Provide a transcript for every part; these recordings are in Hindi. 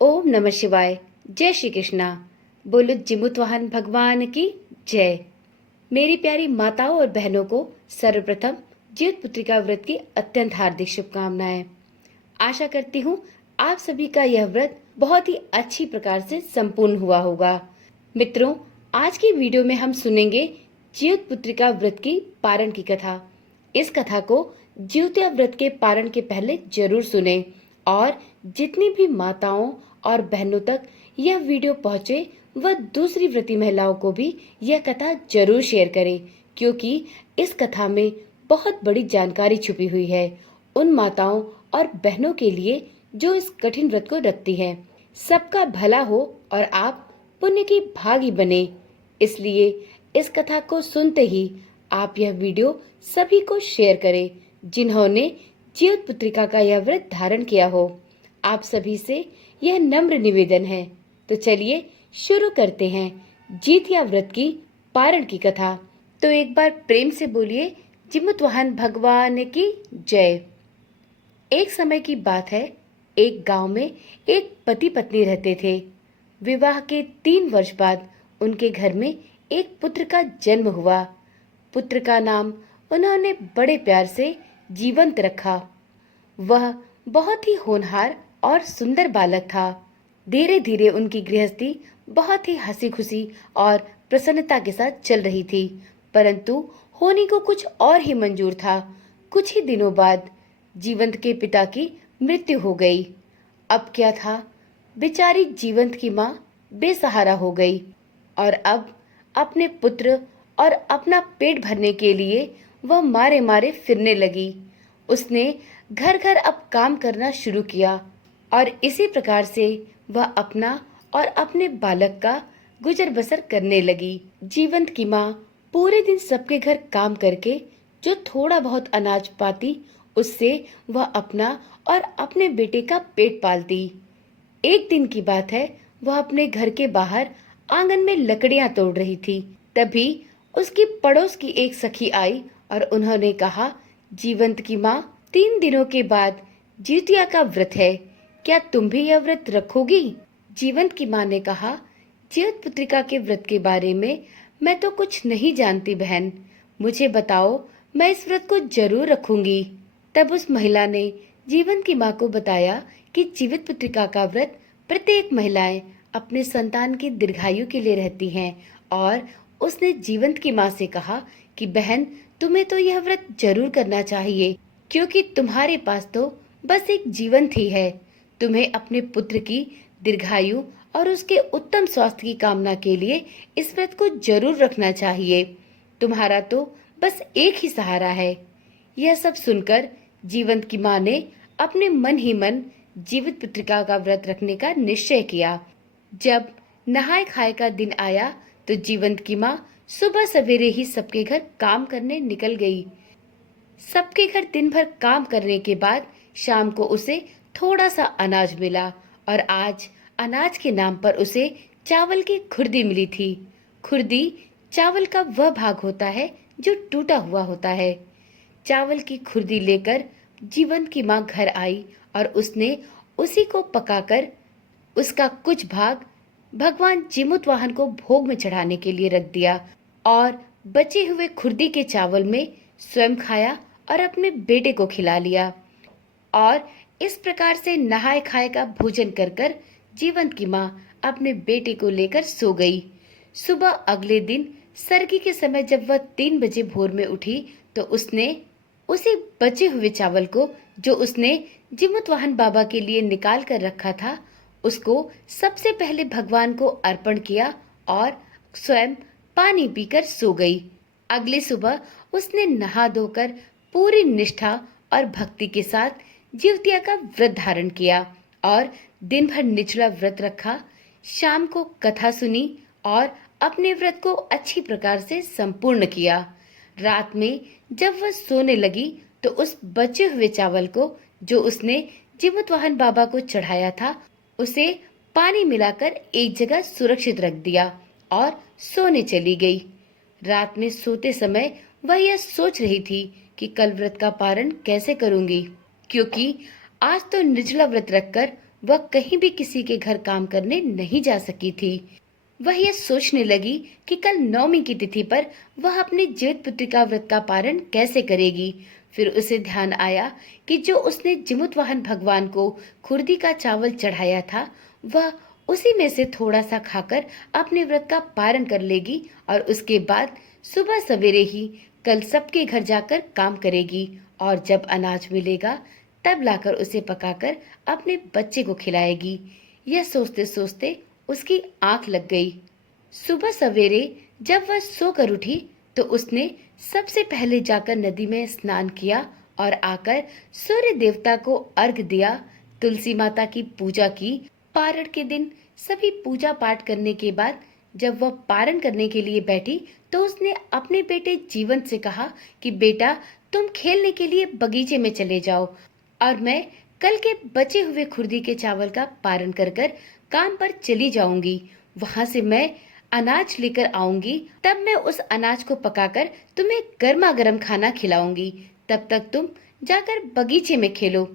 ओम नमः शिवाय। जय श्री कृष्णा। बोलो जिमुत वाहन भगवान की जय। मेरी प्यारी माताओं और बहनों को सर्वप्रथम जीवित पुत्रिका व्रत की अत्यंत हार्दिक शुभकामनाएं। आशा करती हूँ आप सभी का यह व्रत बहुत ही अच्छी प्रकार से संपूर्ण हुआ होगा। मित्रों, आज की वीडियो में हम सुनेंगे जीवित पुत्रिका व्रत की पारण की कथा। इस कथा को जीवित्या व्रत के पारण के पहले जरूर सुने और जितनी भी माताओं और बहनों तक यह वीडियो पहुंचे वह दूसरी व्रती महिलाओं को भी यह कथा जरूर शेयर करें, क्योंकि इस कथा में बहुत बड़ी जानकारी छुपी हुई है उन माताओं और बहनों के लिए जो इस कठिन व्रत को रखती हैं। सबका भला हो और आप पुण्य की भागी बने। इसलिए इस कथा को सुनते ही आप यह वीडियो सभी को शेयर करें जिन्होंने जीवित पुत्रिका का यह व्रत धारण किया हो। आप सभी से यह नम्र निवेदन है। तो चलिए शुरू करते हैं जीतिया व्रत की पारण की कथा। तो एक बार प्रेम से बोलिए जिमुत वाहन भगवान की जय। एक समय की बात है, एक गांव में एक पति पत्नी रहते थे। विवाह के 3 वर्ष बाद उनके घर में एक पुत्र का जन्म हुआ। पुत्र का नाम उन्होंने बड़े प्यार से जीवंत रखा। वह बहुत ही होनहार और सुंदर बालक था। धीरे धीरे उनकी गृहस्थी बहुत ही हंसी खुशी और प्रसन्नता के साथ चल रही थी, परंतु होनी को कुछ और ही मंजूर था। कुछ ही दिनों बाद जीवंत के पिता की मृत्यु हो गई। अब क्या था, बेचारी जीवंत की माँ बेसहारा हो गई और अब अपने पुत्र और अपना पेट भरने के लिए वह मारे मारे फिरने लगी। उसने घर घर अब काम करना शुरू किया और इसी प्रकार से वह अपना और अपने बालक का गुजर बसर करने लगी। जीवंत की माँ पूरे दिन सबके घर काम करके जो थोड़ा बहुत अनाज पाती उससे वह अपना और अपने बेटे का पेट पालती। एक दिन की बात है, वह अपने घर के बाहर आंगन में लकड़ियां तोड़ रही थी। तभी उसकी पड़ोस की एक सखी आई और उन्होंने कहा, जीवंत की माँ, 3 दिनों के बाद जीतिया का व्रत है, क्या तुम भी यह व्रत रखोगी? जीवंत की माँ ने कहा, जीवित पुत्रिका के व्रत के बारे में मैं तो कुछ नहीं जानती बहन, मुझे बताओ, मैं इस व्रत को जरूर रखूंगी। तब उस महिला ने जीवंत की माँ को बताया कि जीवित पुत्रिका का व्रत प्रत्येक महिलाएं अपने संतान की दीर्घायु के लिए रहती हैं और उसने जीवंत की माँ से कहा कि बहन, तुम्हें तो यह व्रत जरूर करना चाहिए, क्योंकि तुम्हारे पास तो बस एक जीवंत ही है। तुम्हें अपने पुत्र की दीर्घायु और उसके उत्तम स्वास्थ्य की कामना के लिए इस व्रत को जरूर रखना चाहिए। तुम्हारा तो बस एक ही सहारा है। यह सब सुनकर जीवंत की माँ ने अपने मन ही मन जीवित पुत्रिका का व्रत रखने का निश्चय किया। जब नहाय खाए का दिन आया तो जीवंत की माँ सुबह सवेरे ही सबके घर काम करने निकल गई। सबके घर दिन भर काम करने के बाद शाम को उसे थोड़ा सा अनाज मिला और आज अनाज के नाम पर उसे चावल की खुर्दी मिली थी। खुर्दी चावल का वह भाग होता है जो टूटा हुआ होता है। चावल की खुर्दी लेकर जीवंत की माँ घर आई और उसने उसी को पकाकर उसका कुछ भाग भगवान जीमुत वाहन को भोग में चढ़ाने के लिए रख दिया और बचे हुए खुर्दी के चावल में स्वयं खाया और अपने बेटे को खिला लिया। और इस प्रकार से नहाए खाए का भोजन कर कर जीवंत की माँ अपने बेटे को लेकर सो गई। सुबह अगले दिन सरगी के समय जब वह 3 बजे भोर में उठी तो उसने उसी बचे हुए चावल को जो उसने जीमुत वाहन बाबा के लिए निकाल कर रखा था उसको सबसे पहले भगवान को अर्पण किया और स्वयं पानी पीकर सो गई। अगली सुबह उसने नहा धोकर पूरी निष्ठा और भक्ति के साथ जीवतिया का व्रत धारण किया और दिन भर निचला व्रत रखा। शाम को कथा सुनी और अपने व्रत को अच्छी प्रकार से संपूर्ण किया। रात में जब वह सोने लगी तो उस बचे हुए चावल को जो उसने जीमुत वाहन बाबा को चढ़ाया था उसे पानी मिलाकर एक जगह सुरक्षित रख दिया और सोने चली गई। रात में सोते समय वह यह सोच रही थी कि कल व्रत का पारण कैसे करूंगी, क्योंकि आज तो निर्जला व्रत रखकर वह कहीं भी किसी के घर काम करने नहीं जा सकी थी। वह यह सोचने लगी कि कल नवमी की तिथि पर वह अपने जीवित पुत्री का व्रत का पारण कैसे करेगी। फिर उसे ध्यान आया कि जो उसने जिमुतवाहन भगवान को खुर्दी का चावल चढ़ाया था, वह उसी में से थोड़ा सा खाकर अपने व्रत का पारण कर लेगी और उसके बाद सुबह सवेरे ही कल सबके घर जाकर काम करेगी और जब अनाज मिलेगा तब लाकर उसे पकाकर अपने बच्चे को खिलाएगी। यह सोचते सोचते उसकी आंख लग गई। सुबह सवेरे जब वह सोकर उठी तो उसने सबसे पहले जाकर नदी में स्नान किया और आकर सूर्य देवता को अर्घ दिया, तुलसी माता की पूजा की। पारण के दिन सभी पूजा पाठ करने के बाद जब वह पारण करने के लिए बैठी तो उसने अपने बेटे जीवंत से कहा कि बेटा, तुम खेलने के लिए बगीचे में चले जाओ और मैं कल के बचे हुए खुर्दी के चावल का पारण कर कर काम पर चली जाऊंगी। वहां से मैं अनाज लेकर आऊंगी, तब मैं उस अनाज को पकाकर तुम्हें गर्मा गर्म खाना खिलाऊंगी। तब तक तुम जाकर बगीचे में खेलो।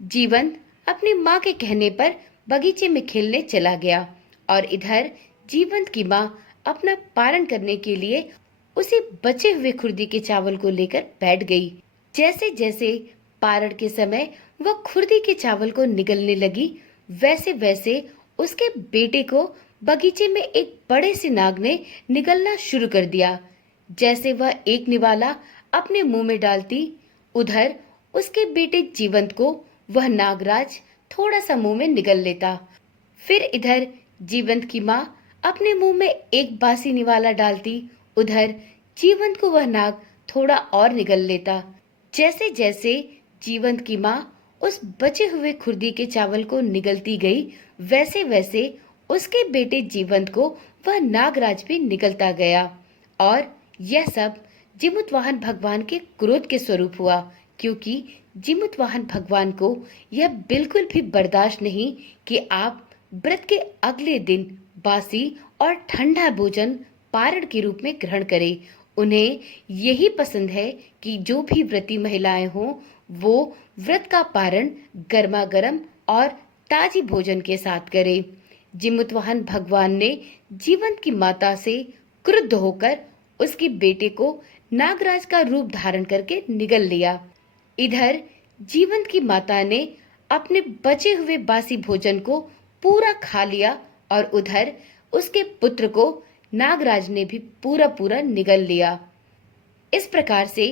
जीवंत अपनी माँ के कहने पर बगीचे में खेलने चला गया और इधर जीवंत की माँ अपना पारण करने के लिए उसी बचे हुए खुर्दी के चावल को लेकर बैठ गई। जैसे जैसे पारण के समय वह खुर्दी के चावल को निगलने लगी, वैसे वैसे उसके बेटे को बगीचे में एक बड़े से नाग ने निगलना शुरू कर दिया। जैसे वह एक निवाला अपने मुंह में डालती, उधर उसके बेटे जीवंत को वह नागराज थोड़ा सा मुंह में निगल लेता। फिर इधर जीवंत की माँ अपने मुंह में एक बासी निवाला डालती, उधर जीवंत को वह नाग थोड़ा और निगल लेता। जैसे जैसे जीवंत की माँ उस बचे हुए खुर्दी के चावल को निगलती गई, वैसे वैसे उसके बेटे जीवंत को वह नागराज भी निगलता गया। और यह सब जिमुतवाहन भगवान के क्रोध के स्वरूप हुआ, क्योंकि जिमुतवाहन भगवान को यह बिल्कुल भी बर्दाश्त नहीं कि आप व्रत के अगले दिन बासी और ठंडा भोजन पारण के रूप में ग्रहण करें। उन्हें यही पसंद है कि जो भी व्रती महिलाएं हों वो व्रत का पारण गर्मा गर्म और ताजी भोजन के साथ करें। जिमुतवाहन भगवान ने जीवंत की माता से क्रुद्ध होकर उसके बेटे को नागराज का रूप धारण करके निगल लिया। इधर जीवंत की माता ने अपने बचे हुए बासी भोजन को पूरा खा लिया और उधर उसके पुत्र को नागराज ने भी पूरा पूरा निगल लिया। इस प्रकार से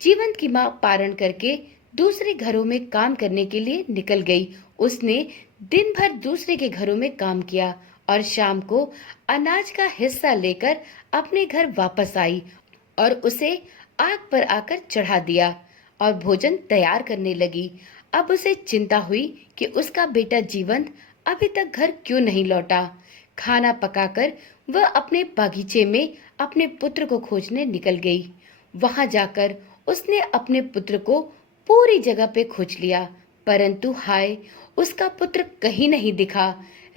जीवंत की माँ पारण करके दूसरे घरों में काम करने के लिए निकल गई। उसने दिन भर दूसरे के घरों में काम किया और शाम को अनाज का हिस्सा लेकर अपने घर वापस आई और उसे आग पर आकर चढ़ा दिया और भोजन तैयार करने लगी। अब उसे चिंता हुई कि उसका बेटा जीवंत अभी तक घर क्यों नहीं लौटा। खाना पकाकर वह अपने बागीचे में अपने पुत्र को खोजने निकल गई। वहां जाकर उसने अपने पुत्र को पूरी जगह पे खोज लिया, परंतु हाय, उसका पुत्र कहीं नहीं दिखा।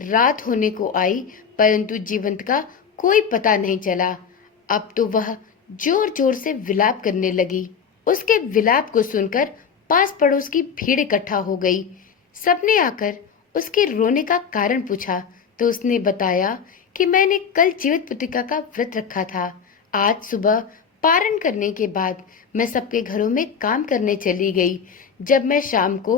रात होने को आई, परंतु जीवंत का कोई पता नहीं चला। अब तो वह जोर जोर से विलाप करने लगी। उसके विलाप को सुनकर पास पड़ोस की भीड़ इकट्ठा हो गई। सबने आकर उसके रोने का कारण पूछा तो उसने बताया कि मैंने कल जीवित पुत्रिका का व्रत रखा था। आज सुबह पारण करने के बाद मैं सबके घरों में काम करने चली गई। जब मैं शाम को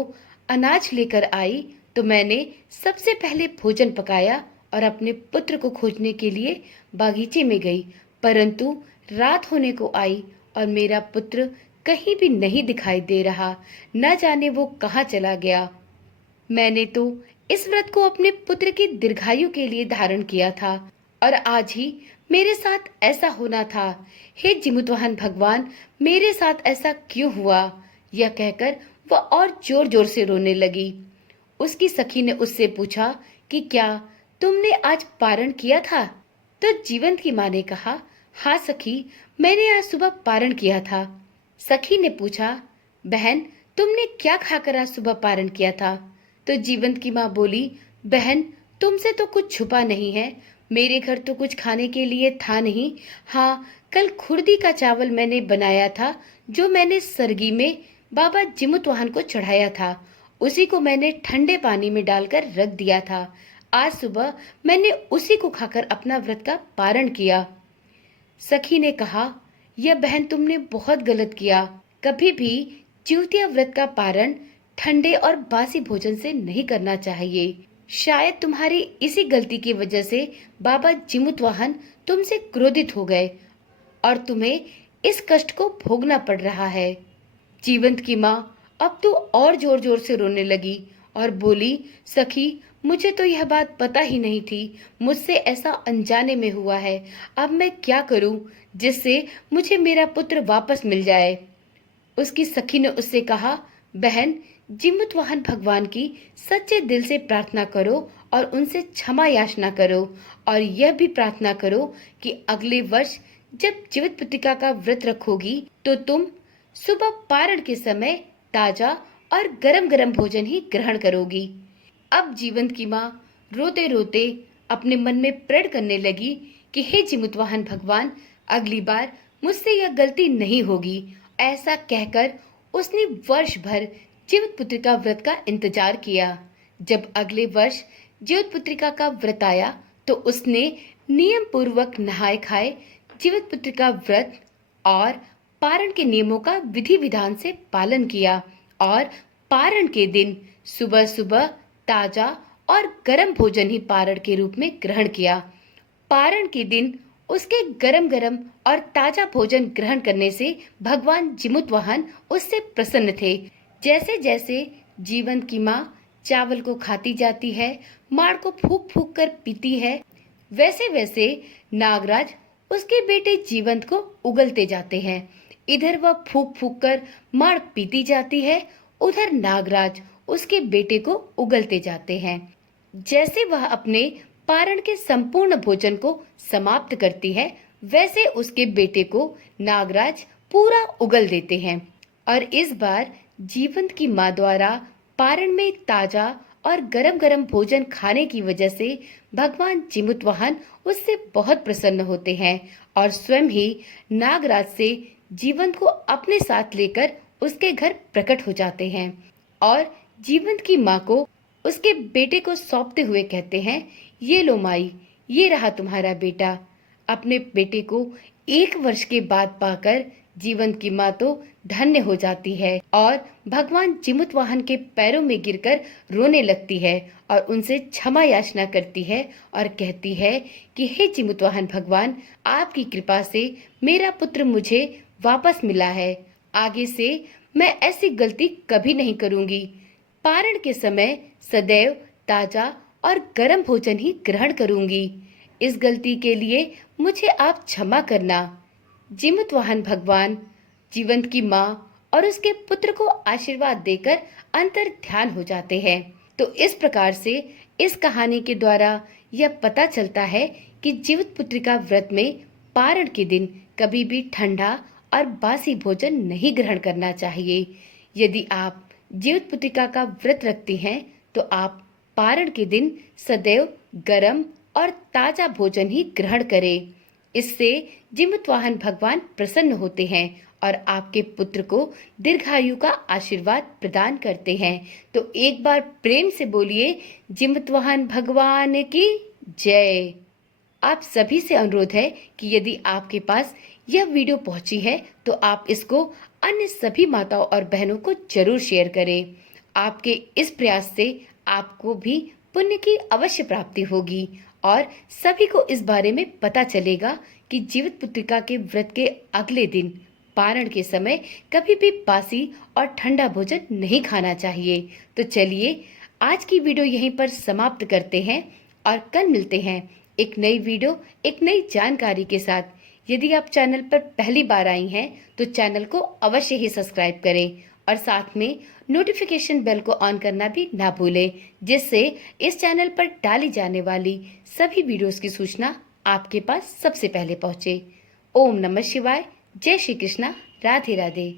अनाज लेकर आई तो मैंने सबसे पहले भोजन पकाया और अपने पुत्र को खोजने के लिए बागीचे में गई, परंतु रात होने को आई और मेरा पुत्र कहीं भी नहीं दिखाई दे रहा। न जाने वो कहाँ चला गया। मैंने तो इस व्रत को अपने पुत्र की दीर्घायु के लिए धारण किया था और आज ही मेरे साथ ऐसा होना था। हे जिमुतवाहन भगवान, मेरे साथ ऐसा क्यों हुआ? यह कहकर वह और जोर जोर से रोने लगी। उसकी सखी ने उससे पूछा कि क्या तुमने आज पारण किया था? तो जीवंत की माँ ने कहा, हाँ सखी, मैंने आज सुबह पारण किया था। सखी ने पूछा, बहन, तुमने क्या खाकर आज सुबह पारण किया था? तो जीवंत की माँ बोली, बहन, तुमसे तो कुछ छुपा नहीं है। मेरे घर तो कुछ खाने के लिए था नहीं। हाँ, कल खुर्दी का चावल मैंने बनाया था जो मैंने सरगी में बाबा जिमुतवाहन को चढ़ाया था। उसी को मैंने ठंडे पानी में डालकर रख दिया था। आज सुबह मैंने उसी को खाकर अपना व्रत का पारण किया। सखी ने कहा, यह बहन तुमने बहुत गलत किया। कभी भी जिउतिया व्रत का पारण ठंडे और बासी भोजन से नहीं करना चाहिए। शायद तुम्हारी इसी गलती की वजह से बाबा जिमुतवाहन तुमसे क्रोधित हो गए और तुम्हें इस कष्ट को भोगना पड़ रहा है। जीवंत की माँ अब तो और जोर जोर से रोने लगी और बोली, सखी मुझे तो यह बात पता ही नहीं थी। मुझसे ऐसा अनजाने में हुआ है। अब मैं क्या करूं जिससे मुझे मेरा पुत्र वापस मिल जाए। उसकी सखी ने उससे कहा, बहन जिमुतवाहन भगवान की सच्चे दिल से प्रार्थना करो और उनसे क्षमा याचना करो और यह भी प्रार्थना करो कि अगले वर्ष जब जीवित पुत्रिका का व्रत रखोगी तो तुम सुबह पारण के समय ताजा और गरम गरम भोजन ही ग्रहण करोगी। अब जीवंत की माँ रोते रोते अपने मन में प्रण करने लगी कि हे जिमुतवाहन भगवान, अगली बार मुझसे यह गलती नहीं होगी। ऐसा कहकर उसने वर्ष भर जीवित पुत्रिका व्रत का इंतजार किया। जब अगले वर्ष जीवित पुत्रिका का व्रत आया तो उसने नियम पूर्वक नहाए खाए जीवित पुत्रिका व्रत और पारण के नियमों का विधि विधान से पालन किया और पारण के दिन सुबह सुबह ताजा और गर्म भोजन ही पारण के रूप में ग्रहण किया। पारण के दिन उसके गरम गरम और ताजा भोजन ग्रहण करने से भगवान जिमुतवाहन उससे प्रसन्न थे। जैसे जैसे जीवंत की माँ चावल को खाती जाती है, माड़ को फूक फूक कर पीती है, वैसे वैसे नागराज उसके बेटे जीवंत को उगलते जाते हैं। इधर वह फूक फूक कर माड़ पीती जाती है, उधर नागराज उसके बेटे को उगलते जाते हैं। जैसे वह अपने पारण के संपूर्ण भोजन को समाप्त करती है, वैसे उसके बेटे को नागराज पूरा उगल देते हैं। और इस बार जीवंत की माँ द्वारा पारण में ताजा और गरम गरम भोजन खाने की वजह से भगवान जिमुतवाहन उससे बहुत प्रसन्न होते हैं और स्वयं ही नागराज से जीवंत को अपने साथ लेकर उसके घर प्रकट हो जाते हैं और जीवंत की माँ को उसके बेटे को सौंपते हुए कहते हैं, ये लो माई, ये रहा तुम्हारा बेटा। अपने बेटे को 1 वर्ष के बाद पाकर जीवंत की माँ तो धन्य हो जाती है और भगवान जिमुतवाहन के पैरों में गिरकर रोने लगती है और उनसे क्षमा याचना करती है और कहती है कि हे जिमुतवाहन भगवान, आपकी कृपा से मेरा पुत्र मुझे वापस मिला है। आगे से मैं ऐसी गलती कभी नहीं करूंगी। पारण के समय सदैव ताजा और गर्म भोजन ही ग्रहण करूंगी। इस गलती के लिए मुझे आप क्षमा करना। जिमुतवाहन भगवान जीवंत की माँ और उसके पुत्र को आशीर्वाद देकर अंतर ध्यान हो जाते हैं। तो इस प्रकार से इस कहानी के द्वारा यह पता चलता है कि जीवित पुत्रिका व्रत में पारण के दिन कभी भी ठंडा और बासी भोजन नहीं ग्रहण करना चाहिए। यदि आप जीवित पुत्रिका का व्रत रखते हैं तो आप पारण के दिन सदैव गरम और ताजा भोजन ही ग्रहण करें। इससे जिमुतवाहन भगवान प्रसन्न होते हैं और आपके पुत्र को दीर्घायु का आशीर्वाद प्रदान करते हैं। तो एक बार प्रेम से बोलिए, जिमुतवाहन भगवान की जय। आप सभी से अनुरोध है कि यदि आपके पास यह वीडियो पहुंची है तो आप इसको अन्य सभी माताओं और बहनों को जरूर शेयर करें। आपके इस प्रयास से आपको भी पुण्य की अवश्य प्राप्ति होगी और सभी को इस बारे में पता चलेगा कि जीवित पुत्रिका के व्रत के अगले दिन पारण के समय कभी भी बासी और ठंडा भोजन नहीं खाना चाहिए। तो चलिए आज की वीडियो यहीं पर समाप्त करते हैं और कल मिलते हैं एक नई वीडियो, एक नई जानकारी के साथ। यदि आप चैनल पर पहली बार आई हैं तो चैनल को अवश्य ही सब्सक्राइब करें और साथ में नोटिफिकेशन बेल को ऑन करना भी ना भूलें, जिससे इस चैनल पर डाली जाने वाली सभी वीडियोस की सूचना आपके पास सबसे पहले पहुंचे। ओम नमः शिवाय। जय श्री कृष्णा। राधे राधे।